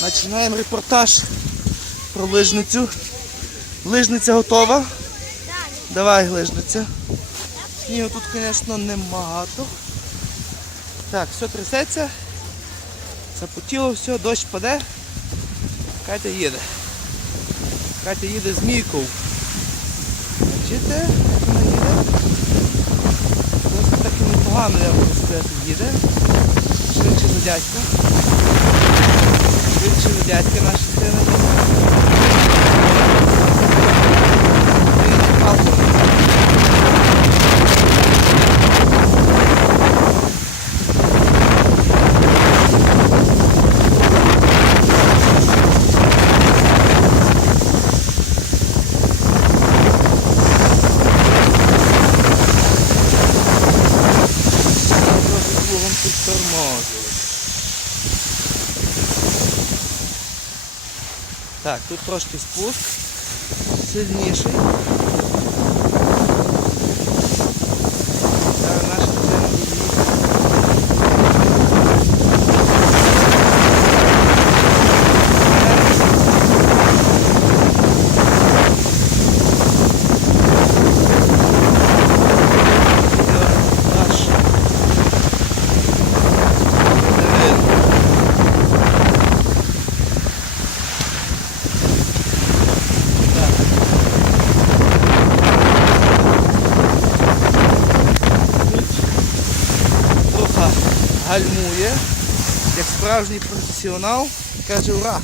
Починаємо репортаж про лижницю. Лижниця готова. Давай, лижниця. Снігу тут, звісно, небагато. Так, все трясеться. Запотіло все, дощ паде. Катя їде. Катя їде з Мійков. Бачите, як вона їде? Досить таки непогано, я сказати, їде. Швидше за дядька. asiática nós temos. Termóvel. Так, тут трошки спуск сильніший. Трохи гальмує, як справжній професіонал, каже ура.